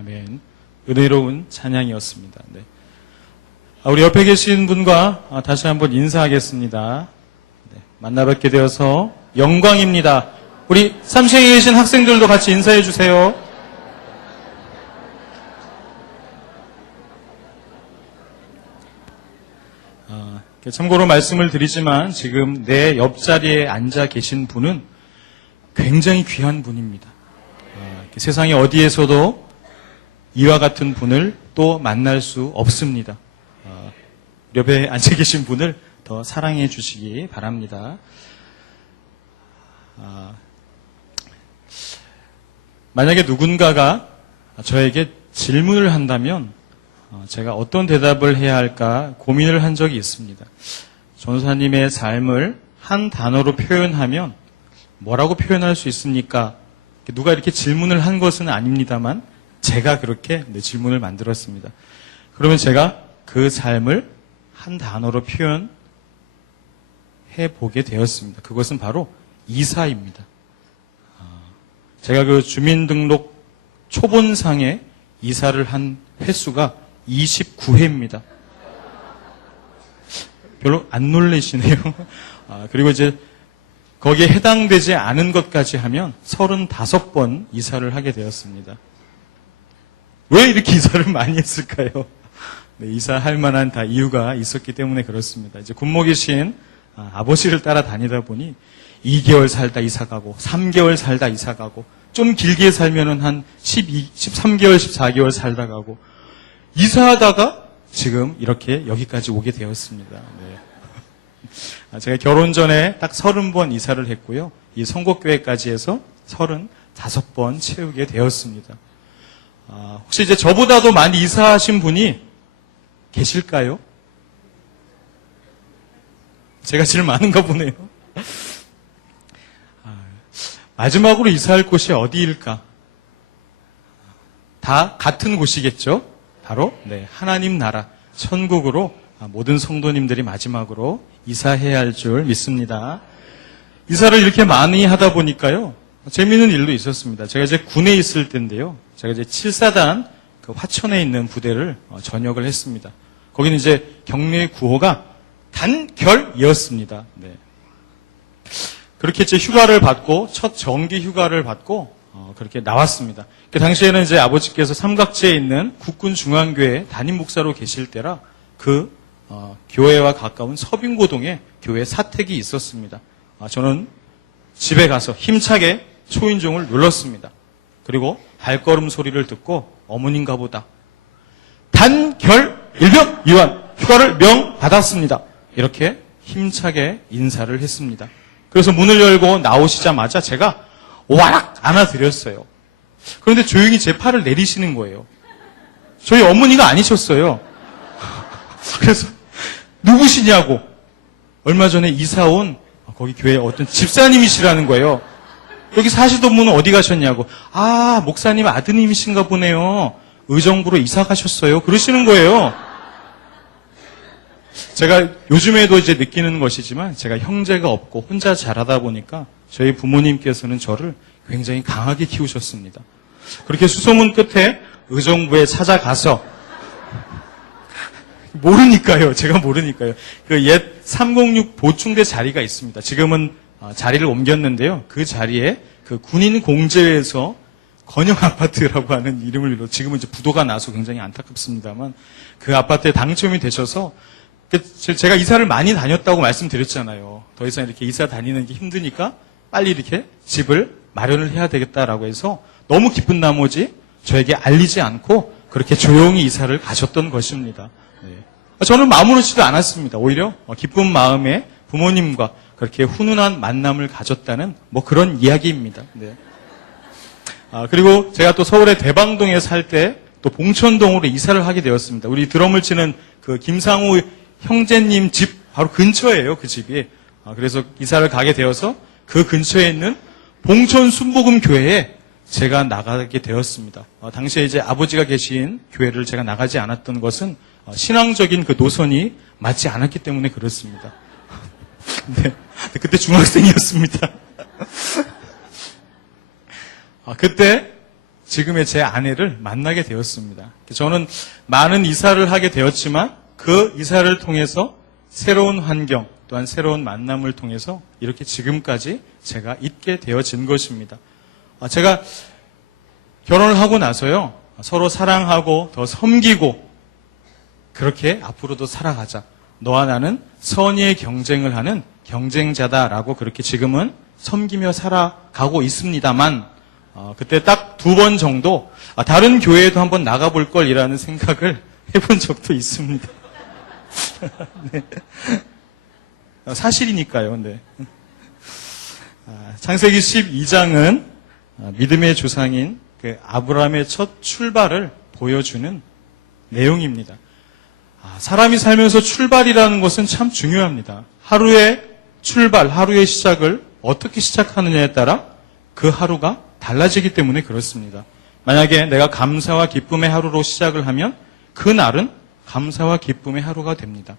아멘. 은혜로운 찬양이었습니다. 네. 우리 옆에 계신 분과 다시 한번 인사하겠습니다. 네. 만나뵙게 되어서 영광입니다. 우리 3층에 계신 학생들도 같이 인사해 주세요. 참고로 말씀을 드리지만 지금 내 옆자리에 앉아 계신 분은 굉장히 귀한 분입니다. 세상에 어디에서도 이와 같은 분을 또 만날 수 없습니다. 옆에 앉아 계신 분을 더 사랑해 주시기 바랍니다. 만약에 누군가가 저에게 질문을 한다면 제가 어떤 대답을 해야 할까 고민을 한 적이 있습니다. 전도사님의 삶을 한 단어로 표현하면 뭐라고 표현할 수 있습니까? 누가 이렇게 질문을 한 것은 아닙니다만 제가 그렇게 질문을 만들었습니다. 그러면 제가 그 삶을 한 단어로 표현해 보게 되었습니다. 그것은 바로 이사입니다. 제가 그 주민등록 초본상에 이사를 한 횟수가 29회입니다. 별로 안 놀라시네요. 그리고 이제 거기에 해당되지 않은 것까지 하면 35번 이사를 하게 되었습니다. 왜 이렇게 이사를 많이 했을까요? 네, 이사할 만한 다 이유가 있었기 때문에 그렇습니다. 이제 군모 계신 아버지를 따라 다니다 보니 2개월 살다 이사 가고 3개월 살다 이사 가고 좀 길게 살면은 한 13개월, 14개월 살다 가고 이사하다가 지금 이렇게 여기까지 오게 되었습니다. 네. 제가 결혼 전에 딱 30번 이사를 했고요. 이 선곡교회까지 해서 35번 채우게 되었습니다. 혹시 이제 저보다도 많이 이사하신 분이 계실까요? 제가 제일 많은가 보네요. 마지막으로 이사할 곳이 어디일까? 다 같은 곳이겠죠? 바로 하나님 나라, 천국으로 모든 성도님들이 마지막으로 이사해야 할 줄 믿습니다. 이사를 이렇게 많이 하다 보니까요, 재미있는 일도 있었습니다. 제가 이제 군에 있을 때인데요, 제가 이제 7사단 그 화천에 있는 부대를 전역을 했습니다. 거기는 이제 경례 구호가 단결이었습니다. 네. 그렇게 이제 휴가를 받고 첫 정기 휴가를 받고 그렇게 나왔습니다. 그 당시에는 이제 아버지께서 삼각지에 있는 국군중앙교회 담임 목사로 계실 때라 그 교회와 가까운 서빙고동에 교회 사택이 있었습니다. 저는 집에 가서 힘차게 초인종을 눌렀습니다. 그리고 발걸음 소리를 듣고 어머님가 보다 단결 일병 위원 휴가를 명받았습니다. 이렇게 힘차게 인사를 했습니다. 그래서 문을 열고 나오시자마자 제가 와락 안아드렸어요. 그런데 조용히 제 팔을 내리시는 거예요. 저희 어머니가 아니셨어요. 그래서 누구시냐고 얼마 전에 이사 온 거기 교회 어떤 집사님이시라는 거예요. 여기 사시던 분은 어디 가셨냐고. 목사님 아드님이신가 보네요. 의정부로 이사 가셨어요. 그러시는 거예요. 제가 요즘에도 이제 느끼는 것이지만 제가 형제가 없고 혼자 자라다 보니까 저희 부모님께서는 저를 굉장히 강하게 키우셨습니다. 그렇게 수소문 끝에 의정부에 찾아가서 모르니까요. 제가 모르니까요. 그 옛 306 보충대 자리가 있습니다. 지금은 자리를 옮겼는데요. 그 자리에 그 군인 공제에서 건영 아파트라고 하는 이름을 빌어 지금은 이제 부도가 나서 굉장히 안타깝습니다만 그 아파트에 당첨이 되셔서 제가 이사를 많이 다녔다고 말씀드렸잖아요. 더 이상 이렇게 이사 다니는 게 힘드니까 빨리 이렇게 집을 마련을 해야 되겠다라고 해서 너무 기쁜 나머지 저에게 알리지 않고 그렇게 조용히 이사를 가셨던 것입니다. 네. 저는 아무렇지도 않았습니다. 오히려 기쁜 마음에 부모님과 그렇게 훈훈한 만남을 가졌다는 그런 이야기입니다. 네. 그리고 제가 또 서울의 대방동에 살 때 또 봉천동으로 이사를 하게 되었습니다. 우리 드럼을 치는 그 김상우 형제님 집 바로 근처예요. 그 집이. 그래서 이사를 가게 되어서 그 근처에 있는 봉천 순복음 교회에 제가 나가게 되었습니다. 당시에 이제 아버지가 계신 교회를 제가 나가지 않았던 것은 신앙적인 그 노선이 맞지 않았기 때문에 그렇습니다. 네, 그때 중학생이었습니다. 그때 지금의 제 아내를 만나게 되었습니다. 저는 많은 이사를 하게 되었지만 그 이사를 통해서 새로운 환경 또한 새로운 만남을 통해서 이렇게 지금까지 제가 있게 되어진 것입니다. 제가 결혼을 하고 나서요, 서로 사랑하고 더 섬기고 그렇게 앞으로도 살아가자. 너와 나는 선의의 경쟁을 하는 경쟁자다라고 그렇게 지금은 섬기며 살아가고 있습니다만 그때 딱 2번 정도 다른 교회에도 한번 나가볼 걸이라는 생각을 해본 적도 있습니다. 네. 사실이니까요. 네. 창세기 12장은 믿음의 조상인 그 아브라함의 첫 출발을 보여주는 내용입니다. 사람이 살면서 출발이라는 것은 참 중요합니다. 하루의 출발, 하루의 시작을 어떻게 시작하느냐에 따라 그 하루가 달라지기 때문에 그렇습니다. 만약에 내가 감사와 기쁨의 하루로 시작을 하면 그 날은 감사와 기쁨의 하루가 됩니다.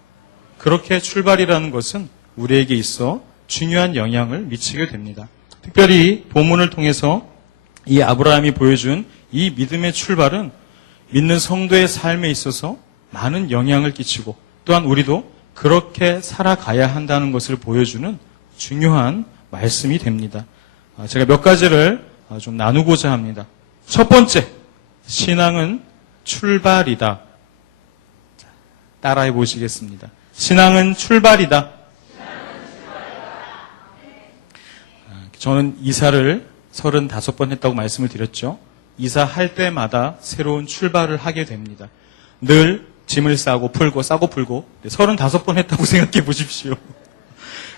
그렇게 출발이라는 것은 우리에게 있어 중요한 영향을 미치게 됩니다. 특별히 본문을 통해서 이 아브라함이 보여준 이 믿음의 출발은 믿는 성도의 삶에 있어서 많은 영향을 끼치고 또한 우리도 그렇게 살아가야 한다는 것을 보여주는 중요한 말씀이 됩니다. 제가 몇 가지를 좀 나누고자 합니다. 첫 번째, 신앙은 출발이다. 따라해 보시겠습니다. 신앙은 출발이다. 저는 이사를 35번 했다고 말씀을 드렸죠. 이사할 때마다 새로운 출발을 하게 됩니다. 늘 짐을 싸고 풀고 35번 했다고 생각해 보십시오.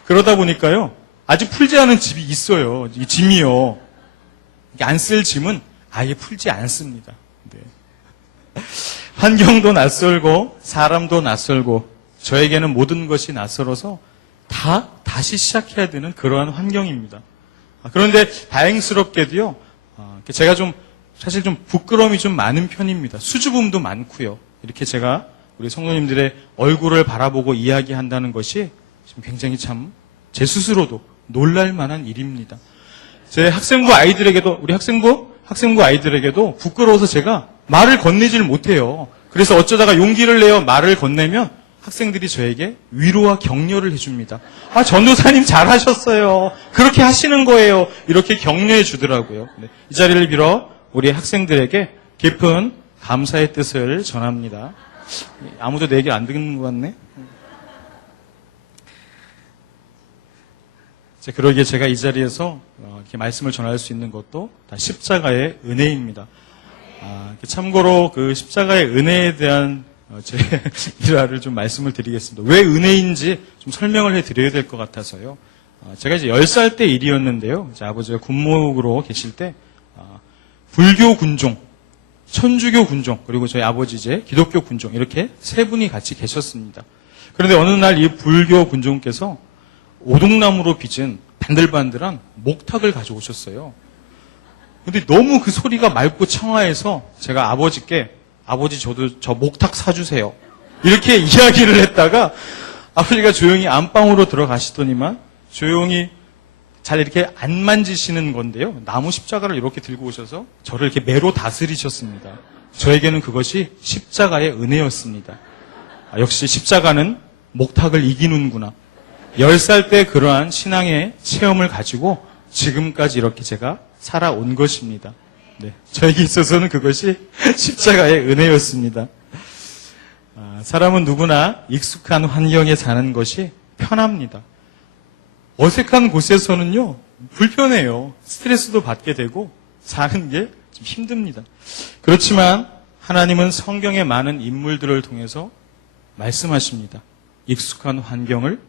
그러다 보니까요, 아직 풀지 않은 집이 있어요. 이 짐이요. 안 쓸 짐은 아예 풀지 않습니다. 네. 환경도 낯설고 사람도 낯설고 저에게는 모든 것이 낯설어서 다시 시작해야 되는 그러한 환경입니다. 그런데 다행스럽게도요, 제가 사실 좀 부끄러움이 좀 많은 편입니다. 수줍음도 많고요. 이렇게 제가 우리 성도님들의 얼굴을 바라보고 이야기한다는 것이 지금 굉장히 참 제 스스로도 놀랄 만한 일입니다. 제 학생부 아이들에게도, 우리 학생부 아이들에게도 부끄러워서 제가 말을 건네지를 못해요. 그래서 어쩌다가 용기를 내어 말을 건네면 학생들이 저에게 위로와 격려를 해줍니다. 전도사님 잘하셨어요. 그렇게 하시는 거예요. 이렇게 격려해 주더라고요. 네, 이 자리를 빌어 우리 학생들에게 깊은 감사의 뜻을 전합니다. 아무도 내 얘기 안 듣는 것 같네. 그러기에 제가 이 자리에서 이렇게 말씀을 전할 수 있는 것도 다 십자가의 은혜입니다. 참고로 그 십자가의 은혜에 대한 제 일화를 좀 말씀을 드리겠습니다. 왜 은혜인지 좀 설명을 해드려야 될 것 같아서요. 제가 이제 10살 때 일이었는데요. 이제 아버지가 군목으로 계실 때 불교 군종, 천주교 군종, 그리고 저희 아버지 이제 기독교 군종 이렇게 세 분이 같이 계셨습니다. 그런데 어느 날 이 불교 군종께서 오동나무로 빚은 반들반들한 목탁을 가져오셨어요. 근데 너무 그 소리가 맑고 청아해서 제가 아버지께 아버지 저도 저 목탁 사주세요. 이렇게 이야기를 했다가 아버지가 조용히 안방으로 들어가시더니만 조용히 잘 이렇게 안 만지시는 건데요. 나무 십자가를 이렇게 들고 오셔서 저를 이렇게 매로 다스리셨습니다. 저에게는 그것이 십자가의 은혜였습니다. 역시 십자가는 목탁을 이기는구나. 10살 때 그러한 신앙의 체험을 가지고 지금까지 이렇게 제가 살아온 것입니다. 네, 저에게 있어서는 그것이 십자가의 은혜였습니다. 사람은 누구나 익숙한 환경에 사는 것이 편합니다. 어색한 곳에서는요, 불편해요. 스트레스도 받게 되고 사는 게 좀 힘듭니다. 그렇지만 하나님은 성경의 많은 인물들을 통해서 말씀하십니다. 익숙한 환경을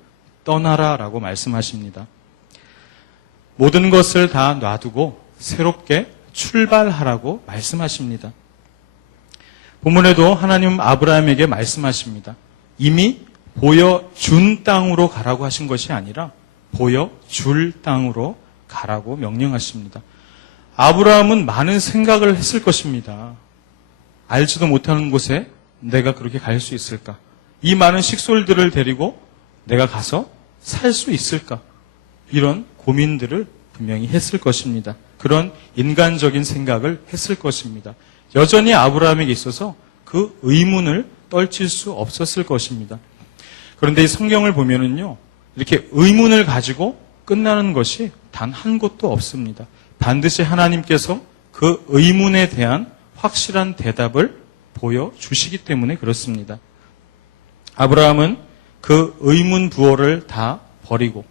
떠나라라고 말씀하십니다. 모든 것을 다 놔두고 새롭게 출발하라고 말씀하십니다. 본문에도 하나님 아브라함에게 말씀하십니다. 이미 보여준 땅으로 가라고 하신 것이 아니라 보여줄 땅으로 가라고 명령하십니다. 아브라함은 많은 생각을 했을 것입니다. 알지도 못하는 곳에 내가 그렇게 갈 수 있을까? 이 많은 식솔들을 데리고 내가 가서 살 수 있을까? 이런 고민들을 분명히 했을 것입니다. 그런 인간적인 생각을 했을 것입니다. 여전히 아브라함에게 있어서 그 의문을 떨칠 수 없었을 것입니다. 그런데 이 성경을 보면은요, 이렇게 의문을 가지고 끝나는 것이 단 한 곳도 없습니다. 반드시 하나님께서 그 의문에 대한 확실한 대답을 보여주시기 때문에 그렇습니다. 아브라함은 그 의문 부호를 다 버리고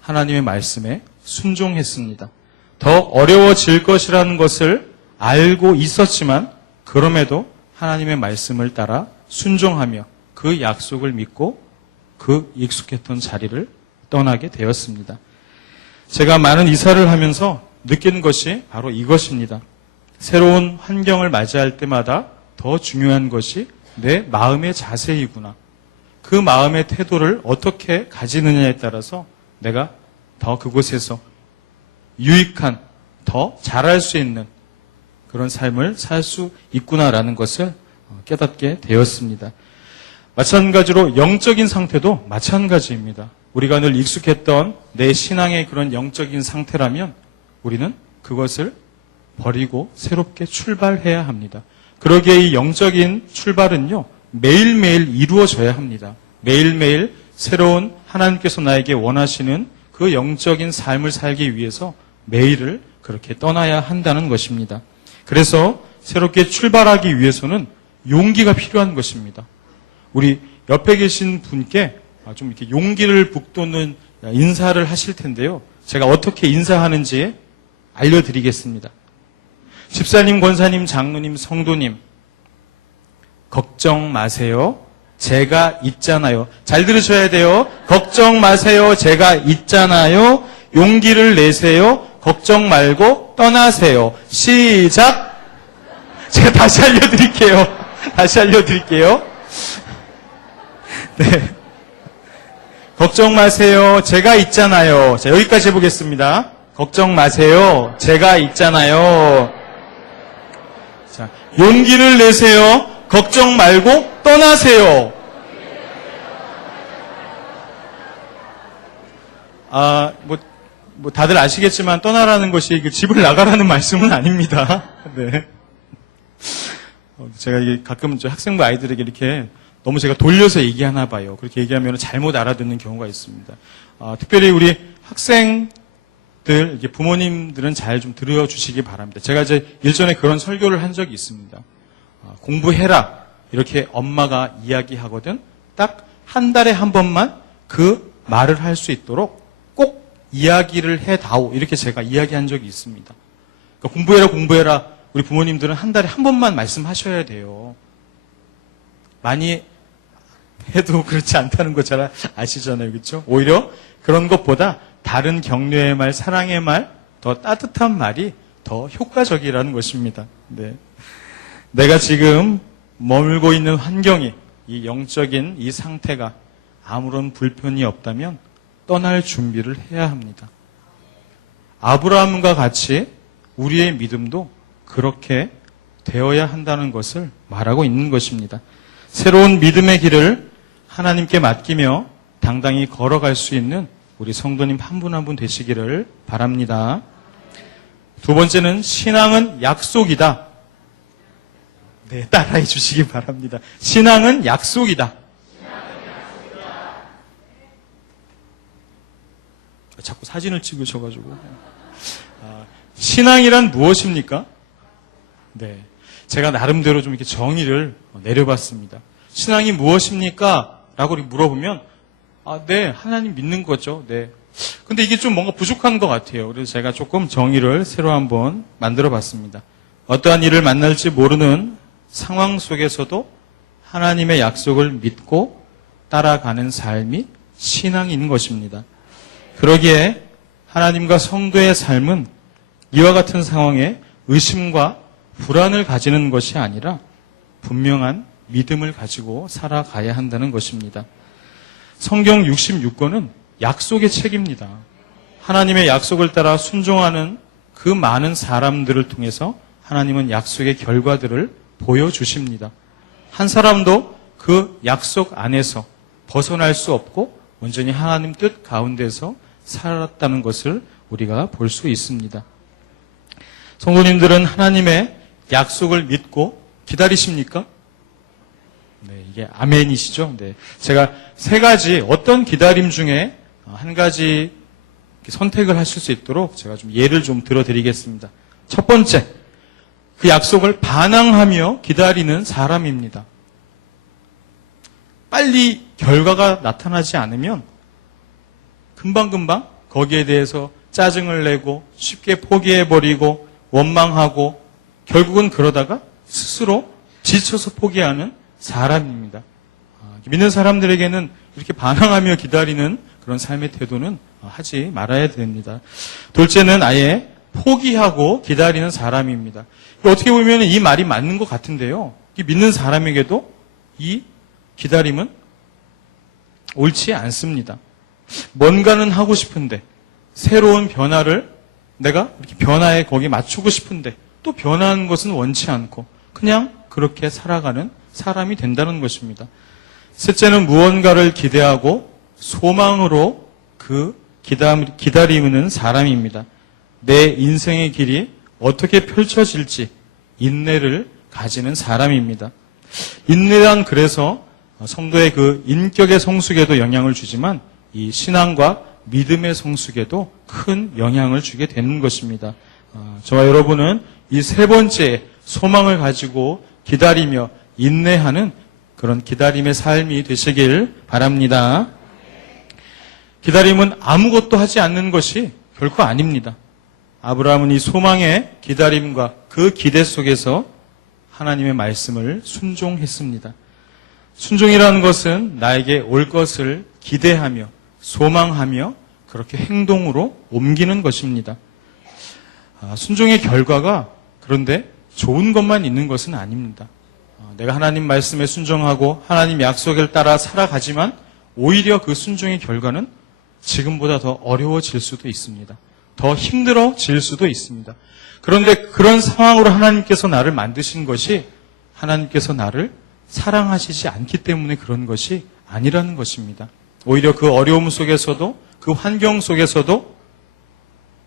하나님의 말씀에 순종했습니다. 더 어려워질 것이라는 것을 알고 있었지만 그럼에도 하나님의 말씀을 따라 순종하며 그 약속을 믿고 그 익숙했던 자리를 떠나게 되었습니다. 제가 많은 이사를 하면서 느끼는 것이 바로 이것입니다. 새로운 환경을 맞이할 때마다 더 중요한 것이 내 마음의 자세이구나. 그 마음의 태도를 어떻게 가지느냐에 따라서 내가 더 그곳에서 유익한, 더 잘할 수 있는 그런 삶을 살 수 있구나라는 것을 깨닫게 되었습니다. 마찬가지로 영적인 상태도 마찬가지입니다. 우리가 늘 익숙했던 내 신앙의 그런 영적인 상태라면 우리는 그것을 버리고 새롭게 출발해야 합니다. 그러기에 이 영적인 출발은요, 매일매일 이루어져야 합니다. 매일매일 새로운 하나님께서 나에게 원하시는 그 영적인 삶을 살기 위해서 매일을 그렇게 떠나야 한다는 것입니다. 그래서 새롭게 출발하기 위해서는 용기가 필요한 것입니다. 우리 옆에 계신 분께 좀 이렇게 용기를 북돋는 인사를 하실 텐데요. 제가 어떻게 인사하는지 알려드리겠습니다. 집사님, 권사님, 장로님, 성도님, 걱정 마세요. 제가 있잖아요. 잘 들으셔야 돼요. 걱정 마세요. 제가 있잖아요. 용기를 내세요. 걱정 말고 떠나세요. 시작! 제가 다시 알려드릴게요. 네. 걱정 마세요. 제가 있잖아요. 자, 여기까지 해보겠습니다. 걱정 마세요. 제가 있잖아요. 자, 용기를 내세요. 걱정 말고 떠나세요. 다들 아시겠지만 떠나라는 것이 집을 나가라는 말씀은 아닙니다. 네. 제가 가끔 학생부 아이들에게 이렇게 너무 제가 돌려서 얘기하나 봐요. 그렇게 얘기하면 잘못 알아듣는 경우가 있습니다. 특별히 우리 학생들, 부모님들은 잘 좀 들어주시기 바랍니다. 제가 이제 일전에 그런 설교를 한 적이 있습니다. 공부해라. 이렇게 엄마가 이야기하거든. 딱 한 달에 한 번만 그 말을 할 수 있도록 꼭 이야기를 해다오. 이렇게 제가 이야기한 적이 있습니다. 그러니까 공부해라. 우리 부모님들은 한 달에 한 번만 말씀하셔야 돼요. 많이 해도 그렇지 않다는 거 잘 아시잖아요. 그렇죠? 오히려 그런 것보다 다른 격려의 말, 사랑의 말, 더 따뜻한 말이 더 효과적이라는 것입니다. 네. 내가 지금 머물고 있는 환경이, 이 영적인 이 상태가 아무런 불편이 없다면 떠날 준비를 해야 합니다. 아브라함과 같이 우리의 믿음도 그렇게 되어야 한다는 것을 말하고 있는 것입니다. 새로운 믿음의 길을 하나님께 맡기며 당당히 걸어갈 수 있는 우리 성도님 한 분 한 분 되시기를 바랍니다. 두 번째는 신앙은 약속이다. 네, 따라해 주시기 바랍니다. 신앙은 약속이다. 자꾸 사진을 찍으셔가지고. 신앙이란 무엇입니까? 네. 제가 나름대로 좀 이렇게 정의를 내려봤습니다. 신앙이 무엇입니까? 라고 물어보면, 네, 하나님 믿는 거죠. 네. 근데 이게 좀 뭔가 부족한 것 같아요. 그래서 제가 조금 정의를 새로 한번 만들어 봤습니다. 어떠한 일을 만날지 모르는 상황 속에서도 하나님의 약속을 믿고 따라가는 삶이 신앙인 것입니다. 그러기에 하나님과 성도의 삶은 이와 같은 상황에 의심과 불안을 가지는 것이 아니라 분명한 믿음을 가지고 살아가야 한다는 것입니다. 성경 66권은 약속의 책입니다. 하나님의 약속을 따라 순종하는 그 많은 사람들을 통해서 하나님은 약속의 결과들을 보여주십니다. 한 사람도 그 약속 안에서 벗어날 수 없고 온전히 하나님 뜻 가운데서 살았다는 것을 우리가 볼 수 있습니다. 성도님들은 하나님의 약속을 믿고 기다리십니까? 네, 이게 아멘이시죠? 네. 제가 세 가지 어떤 기다림 중에 한 가지 선택을 하실 수 있도록 제가 좀 예를 좀 들어드리겠습니다. 첫 번째, 그 약속을 반항하며 기다리는 사람입니다. 빨리 결과가 나타나지 않으면 금방금방 거기에 대해서 짜증을 내고 쉽게 포기해버리고 원망하고 결국은 그러다가 스스로 지쳐서 포기하는 사람입니다. 믿는 사람들에게는 이렇게 반항하며 기다리는 그런 삶의 태도는 하지 말아야 됩니다. 둘째는 아예 포기하고 기다리는 사람입니다. 어떻게 보면 이 말이 맞는 것 같은데요. 믿는 사람에게도 이 기다림은 옳지 않습니다. 뭔가는 하고 싶은데 새로운 변화를 내가 이렇게 변화에 거기에 맞추고 싶은데 또 변화하는 것은 원치 않고 그냥 그렇게 살아가는 사람이 된다는 것입니다. 셋째는 무언가를 기대하고 소망으로 그 기다리는 사람입니다. 내 인생의 길이 어떻게 펼쳐질지 인내를 가지는 사람입니다. 인내란 그래서 성도의 그 인격의 성숙에도 영향을 주지만 이 신앙과 믿음의 성숙에도 큰 영향을 주게 되는 것입니다. 저와 여러분은 이 세 번째 소망을 가지고 기다리며 인내하는 그런 기다림의 삶이 되시길 바랍니다. 기다림은 아무것도 하지 않는 것이 결코 아닙니다. 아브라함은 이 소망의 기다림과 그 기대 속에서 하나님의 말씀을 순종했습니다. 순종이라는 것은 나에게 올 것을 기대하며 소망하며 그렇게 행동으로 옮기는 것입니다. 순종의 결과가 그런데 좋은 것만 있는 것은 아닙니다. 내가 하나님 말씀에 순종하고 하나님 약속을 따라 살아가지만 오히려 그 순종의 결과는 지금보다 더 어려워질 수도 있습니다. 더 힘들어질 수도 있습니다. 그런데 그런 상황으로 하나님께서 나를 만드신 것이 하나님께서 나를 사랑하시지 않기 때문에 그런 것이 아니라는 것입니다. 오히려 그 어려움 속에서도 그 환경 속에서도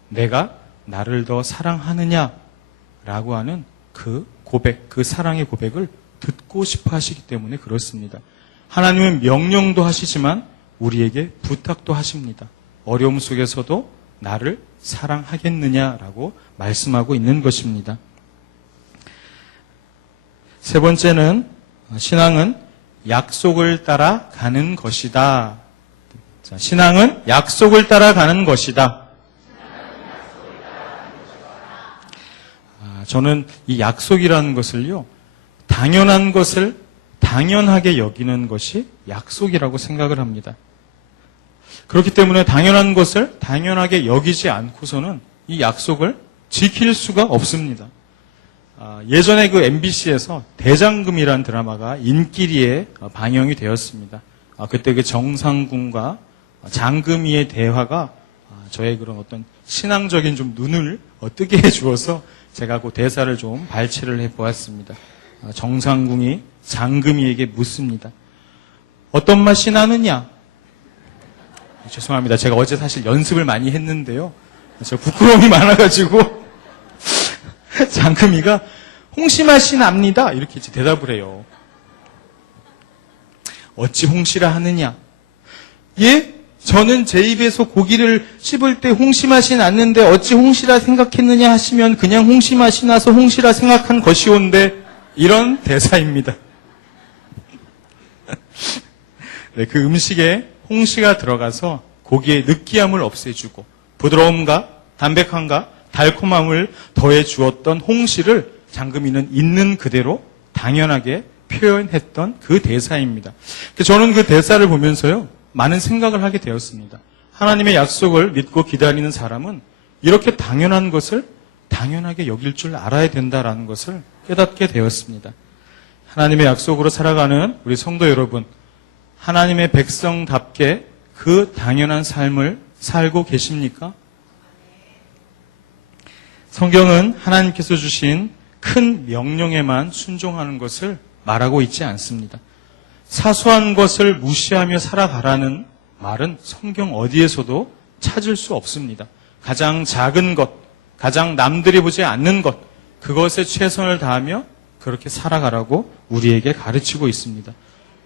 내가 나를 더 사랑하느냐라고 하는 그 고백, 그 사랑의 고백을 듣고 싶어 하시기 때문에 그렇습니다. 하나님은 명령도 하시지만 우리에게 부탁도 하십니다. 어려움 속에서도 나를 사랑하겠느냐라고 말씀하고 있는 것입니다. 세 번째는 신앙은 약속을 따라 가는 것이다. 자, 신앙은 약속을 따라 가는 것이다. 저는 이 약속이라는 것을요, 당연한 것을 당연하게 여기는 것이 약속이라고 생각을 합니다. 그렇기 때문에 당연한 것을 당연하게 여기지 않고서는 이 약속을 지킬 수가 없습니다. 예전에 그 MBC에서 대장금이라는 드라마가 인기리에 방영이 되었습니다. 그때 그 정상군과 장금이의 대화가 저의 그런 어떤 신앙적인 좀 눈을 뜨게 해주어서 제가 그 대사를 좀 발췌를 해보았습니다. 정상궁이 장금이에게 묻습니다. 어떤 맛이 나느냐? 죄송합니다. 제가 어제 사실 연습을 많이 했는데요. 제가 부끄러움이 많아가지고 장금이가 홍시 맛이 납니다. 이렇게 대답을 해요. 어찌 홍시라 하느냐? 예? 저는 제 입에서 고기를 씹을 때 홍시 맛이 났는데 어찌 홍시라 생각했느냐 하시면 그냥 홍시 맛이 나서 홍시라 생각한 것이온데 이런 대사입니다. 네, 그 음식에 홍시가 들어가서 고기의 느끼함을 없애주고 부드러움과 담백함과 달콤함을 더해 주었던 홍시를 장금이는 있는 그대로 당연하게 표현했던 그 대사입니다. 저는 그 대사를 보면서요, 많은 생각을 하게 되었습니다. 하나님의 약속을 믿고 기다리는 사람은 이렇게 당연한 것을 당연하게 여길 줄 알아야 된다라는 것을 깨닫게 되었습니다. 하나님의 약속으로 살아가는 우리 성도 여러분, 하나님의 백성답게 그 당연한 삶을 살고 계십니까? 성경은 하나님께서 주신 큰 명령에만 순종하는 것을 말하고 있지 않습니다. 사소한 것을 무시하며 살아가라는 말은 성경 어디에서도 찾을 수 없습니다. 가장 작은 것, 가장 남들이 보지 않는 것, 그것에 최선을 다하며 그렇게 살아가라고 우리에게 가르치고 있습니다.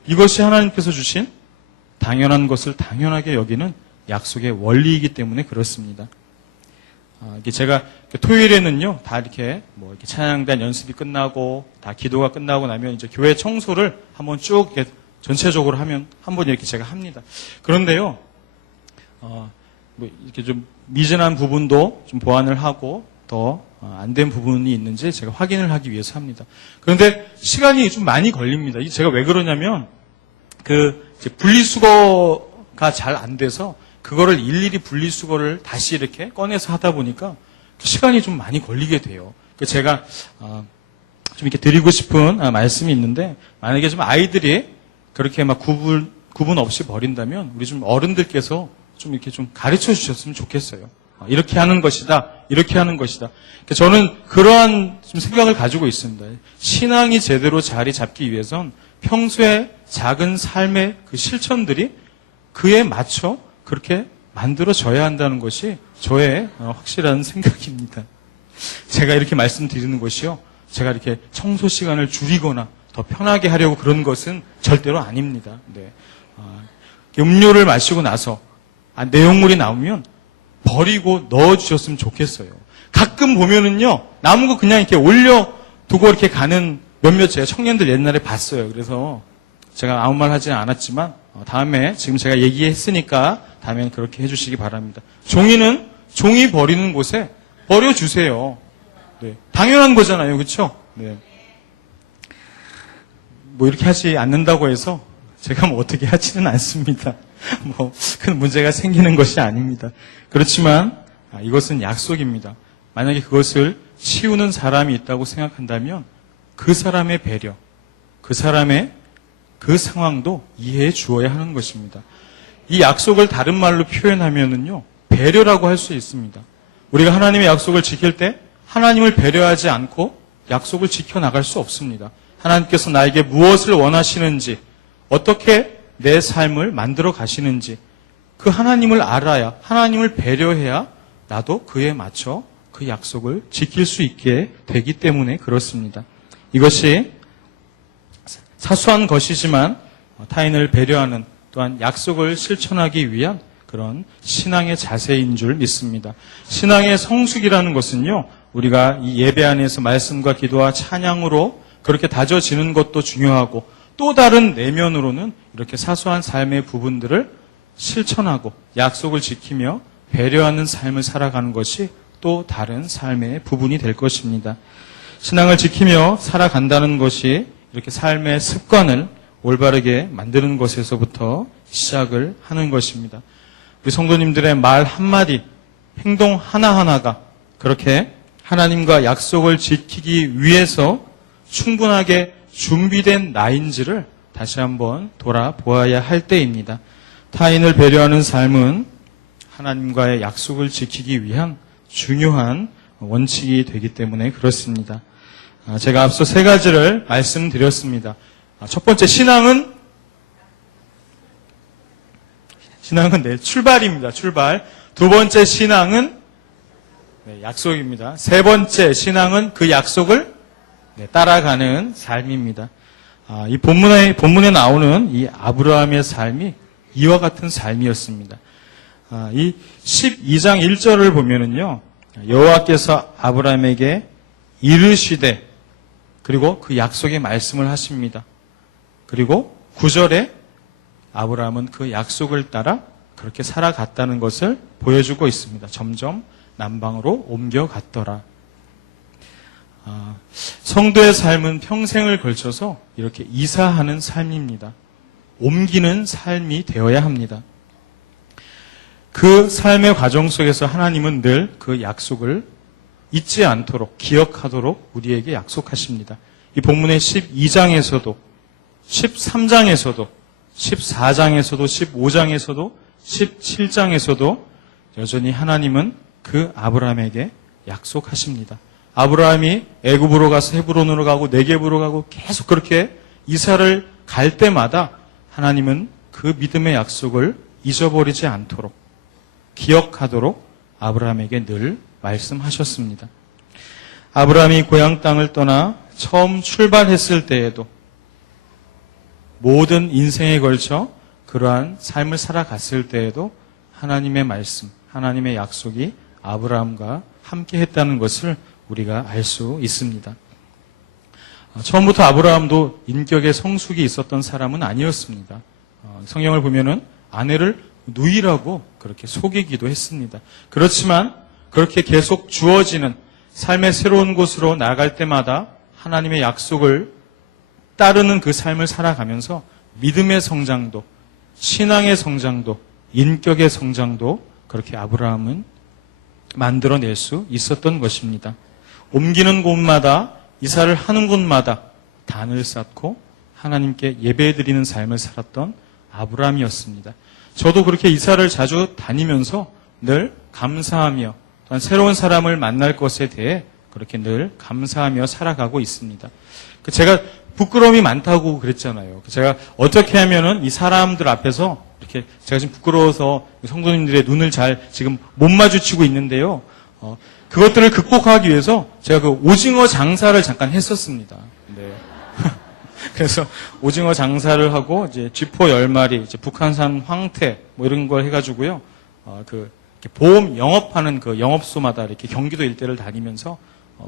이것이 하나님께서 주신 당연한 것을 당연하게 여기는 약속의 원리이기 때문에 그렇습니다. 이게 제가 토요일에는요, 다 이렇게 이렇게 찬양단 연습이 끝나고 다 기도가 끝나고 나면 이제 교회 청소를 한번 쭉 이렇게 전체적으로 하면 한번 이렇게 제가 합니다. 그런데요, 이렇게 좀 미진한 부분도 좀 보완을 하고 더 안 된 부분이 있는지 제가 확인을 하기 위해서 합니다. 그런데 시간이 좀 많이 걸립니다. 제가 왜 그러냐면 이제 분리수거가 잘 안 돼서 그거를 일일이 분리수거를 다시 이렇게 꺼내서 하다 보니까 시간이 좀 많이 걸리게 돼요. 제가 좀 이렇게 드리고 싶은 말씀이 있는데, 만약에 좀 아이들이 그렇게 막 구분 없이 버린다면 우리 좀 어른들께서 좀 이렇게 좀 가르쳐 주셨으면 좋겠어요. 이렇게 하는 것이다, 이렇게 하는 것이다. 저는 그러한 좀 생각을 가지고 있습니다. 신앙이 제대로 자리 잡기 위해선 평소에 작은 삶의 그 실천들이 그에 맞춰 그렇게 만들어져야 한다는 것이 저의 확실한 생각입니다. 제가 이렇게 말씀드리는 것이요, 제가 이렇게 청소 시간을 줄이거나 더 편하게 하려고 그런 것은 절대로 아닙니다. 네. 음료를 마시고 나서 내용물이 나오면 버리고 넣어주셨으면 좋겠어요. 가끔 보면은요, 남은 거 그냥 이렇게 올려두고 이렇게 가는 몇몇 제가 청년들 옛날에 봤어요. 그래서 제가 아무 말 하지는 않았지만 다음에 지금 제가 얘기했으니까 다음엔 그렇게 해주시기 바랍니다. 종이는 종이 버리는 곳에 버려주세요. 네. 당연한 거잖아요. 그렇죠? 네. 이렇게 하지 않는다고 해서 제가 어떻게 하지는 않습니다. 큰 문제가 생기는 것이 아닙니다. 그렇지만 이것은 약속입니다. 만약에 그것을 치우는 사람이 있다고 생각한다면 그 사람의 배려, 그 사람의 그 상황도 이해해 주어야 하는 것입니다. 이 약속을 다른 말로 표현하면은요, 배려라고 할 수 있습니다. 우리가 하나님의 약속을 지킬 때 하나님을 배려하지 않고 약속을 지켜나갈 수 없습니다. 하나님께서 나에게 무엇을 원하시는지, 어떻게 내 삶을 만들어 가시는지 그 하나님을 알아야, 하나님을 배려해야 나도 그에 맞춰 그 약속을 지킬 수 있게 되기 때문에 그렇습니다. 이것이 사소한 것이지만 타인을 배려하는, 또한 약속을 실천하기 위한 그런 신앙의 자세인 줄 믿습니다. 신앙의 성숙이라는 것은요, 우리가 이 예배 안에서 말씀과 기도와 찬양으로 그렇게 다져지는 것도 중요하고, 또 다른 내면으로는 이렇게 사소한 삶의 부분들을 실천하고 약속을 지키며 배려하는 삶을 살아가는 것이 또 다른 삶의 부분이 될 것입니다. 신앙을 지키며 살아간다는 것이 이렇게 삶의 습관을 올바르게 만드는 것에서부터 시작을 하는 것입니다. 우리 성도님들의 말 한마디, 행동 하나하나가 그렇게 하나님과 약속을 지키기 위해서 충분하게 준비된 나인지를 다시 한번 돌아보아야 할 때입니다. 타인을 배려하는 삶은 하나님과의 약속을 지키기 위한 중요한 원칙이 되기 때문에 그렇습니다. 제가 앞서 세 가지를 말씀드렸습니다. 첫 번째, 신앙은 출발입니다. 출발. 두 번째, 신앙은 약속입니다. 세 번째, 신앙은 그 약속을 따라가는 삶입니다. 이 본문에 나오는 이 아브라함의 삶이 이와 같은 삶이었습니다. 이 12장 1절을 보면은요, 여호와께서 아브라함에게 이르시되, 그리고 그 약속의 말씀을 하십니다. 그리고 9절에 아브라함은 그 약속을 따라 그렇게 살아갔다는 것을 보여주고 있습니다. 점점 남방으로 옮겨갔더라. 성도의 삶은 평생을 걸쳐서 이렇게 이사하는 삶입니다. 옮기는 삶이 되어야 합니다. 그 삶의 과정 속에서 하나님은 늘 그 약속을 잊지 않도록, 기억하도록 우리에게 약속하십니다. 이 본문의 12장에서도, 13장에서도, 14장에서도, 15장에서도, 17장에서도 여전히 하나님은 그 아브라함에게 약속하십니다. 아브라함이 애굽으로 가서 헤브론으로 가고 네겝으로 가고 계속 그렇게 이사를 갈 때마다 하나님은 그 믿음의 약속을 잊어버리지 않도록, 기억하도록 아브라함에게 늘 말씀하셨습니다. 아브라함이 고향 땅을 떠나 처음 출발했을 때에도 모든 인생에 걸쳐 그러한 삶을 살아갔을 때에도 하나님의 말씀, 하나님의 약속이 아브라함과 함께 했다는 것을 우리가 알 수 있습니다. 처음부터 아브라함도 인격의 성숙이 있었던 사람은 아니었습니다. 성경을 보면은 아내를 누이라고 그렇게 속이기도 했습니다. 그렇지만 그렇게 계속 주어지는 삶의 새로운 곳으로 나아갈 때마다 하나님의 약속을 따르는 그 삶을 살아가면서 믿음의 성장도, 신앙의 성장도, 인격의 성장도 그렇게 아브라함은 만들어낼 수 있었던 것입니다. 옮기는 곳마다, 이사를 하는 곳마다 단을 쌓고 하나님께 예배드리는 삶을 살았던 아브라함이었습니다. 저도 그렇게 이사를 자주 다니면서 늘 감사하며 또한 새로운 사람을 만날 것에 대해 그렇게 늘 감사하며 살아가고 있습니다. 제가 부끄러움이 많다고 그랬잖아요. 제가 어떻게 하면은 이 사람들 앞에서 이렇게 제가 지금 부끄러워서 성도님들의 눈을 잘 지금 못 마주치고 있는데요. 그것들을 극복하기 위해서 제가 그 오징어 장사를 잠깐 했었습니다. 네. 그래서 오징어 장사를 하고 이제 쥐포 10마리, 이제 북한산 황태 뭐 이런 걸 해가지고요. 보험 영업하는 그 영업소마다 이렇게 경기도 일대를 다니면서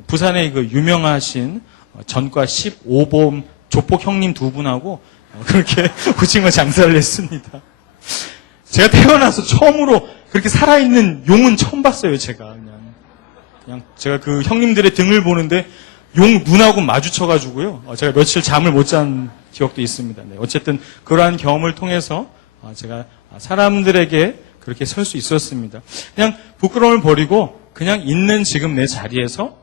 부산의 그 유명하신 전과 15보험 조폭 형님 두 분하고 그렇게 오징어 장사를 했습니다. 제가 태어나서 처음으로 그렇게 살아있는 용은 처음 봤어요, 제가. 그냥 제가 그 형님들의 등을 보는데 용 눈하고 마주쳐가지고요. 제가 며칠 잠을 못 잔 기억도 있습니다. 네, 어쨌든 그러한 경험을 통해서 제가 사람들에게 그렇게 설 수 있었습니다. 그냥 부끄러움을 버리고 그냥 있는 지금 내 자리에서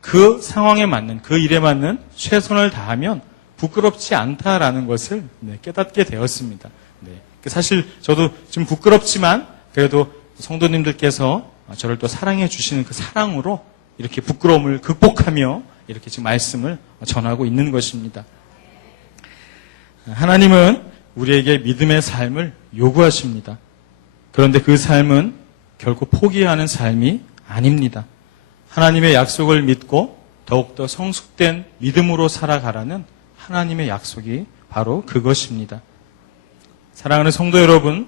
그 상황에 맞는, 그 일에 맞는 최선을 다하면 부끄럽지 않다라는 것을 깨닫게 되었습니다. 네, 사실 저도 좀 부끄럽지만 그래도 성도님들께서 저를 또 사랑해 주시는 그 사랑으로 이렇게 부끄러움을 극복하며 이렇게 지금 말씀을 전하고 있는 것입니다. 하나님은 우리에게 믿음의 삶을 요구하십니다. 그런데 그 삶은 결코 포기하는 삶이 아닙니다. 하나님의 약속을 믿고 더욱더 성숙된 믿음으로 살아가라는 하나님의 약속이 바로 그것입니다. 사랑하는 성도 여러분,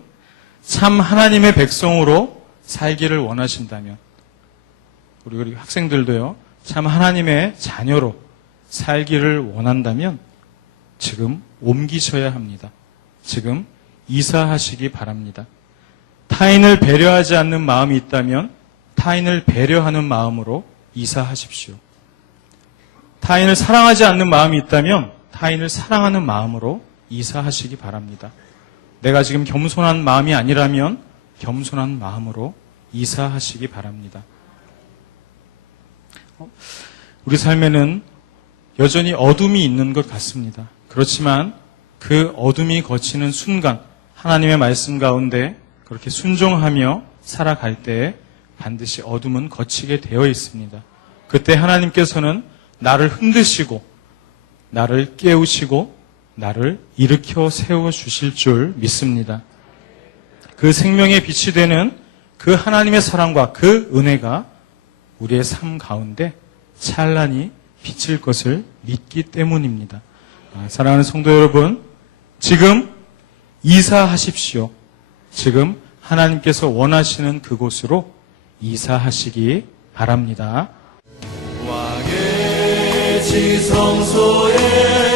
참 하나님의 백성으로 살기를 원하신다면 우리 학생들도요, 참 하나님의 자녀로 살기를 원한다면 지금 옮기셔야 합니다. 지금 이사하시기 바랍니다. 타인을 배려하지 않는 마음이 있다면 타인을 배려하는 마음으로 이사하십시오. 타인을 사랑하지 않는 마음이 있다면 타인을 사랑하는 마음으로 이사하시기 바랍니다. 내가 지금 겸손한 마음이 아니라면 겸손한 마음으로 이사하시기 바랍니다. 우리 삶에는 여전히 어둠이 있는 것 같습니다. 그렇지만 그 어둠이 걷히는 순간 하나님의 말씀 가운데 그렇게 순종하며 살아갈 때에 반드시 어둠은 걷히게 되어 있습니다. 그때 하나님께서는 나를 흔드시고 나를 깨우시고 나를 일으켜 세워주실 줄 믿습니다. 그 생명의 빛이 되는 그 하나님의 사랑과 그 은혜가 우리의 삶 가운데 찬란히 비칠 것을 믿기 때문입니다. 사랑하는 성도 여러분, 지금 이사하십시오. 지금 하나님께서 원하시는 그곳으로 이사하시기 바랍니다. 왕의 지성소에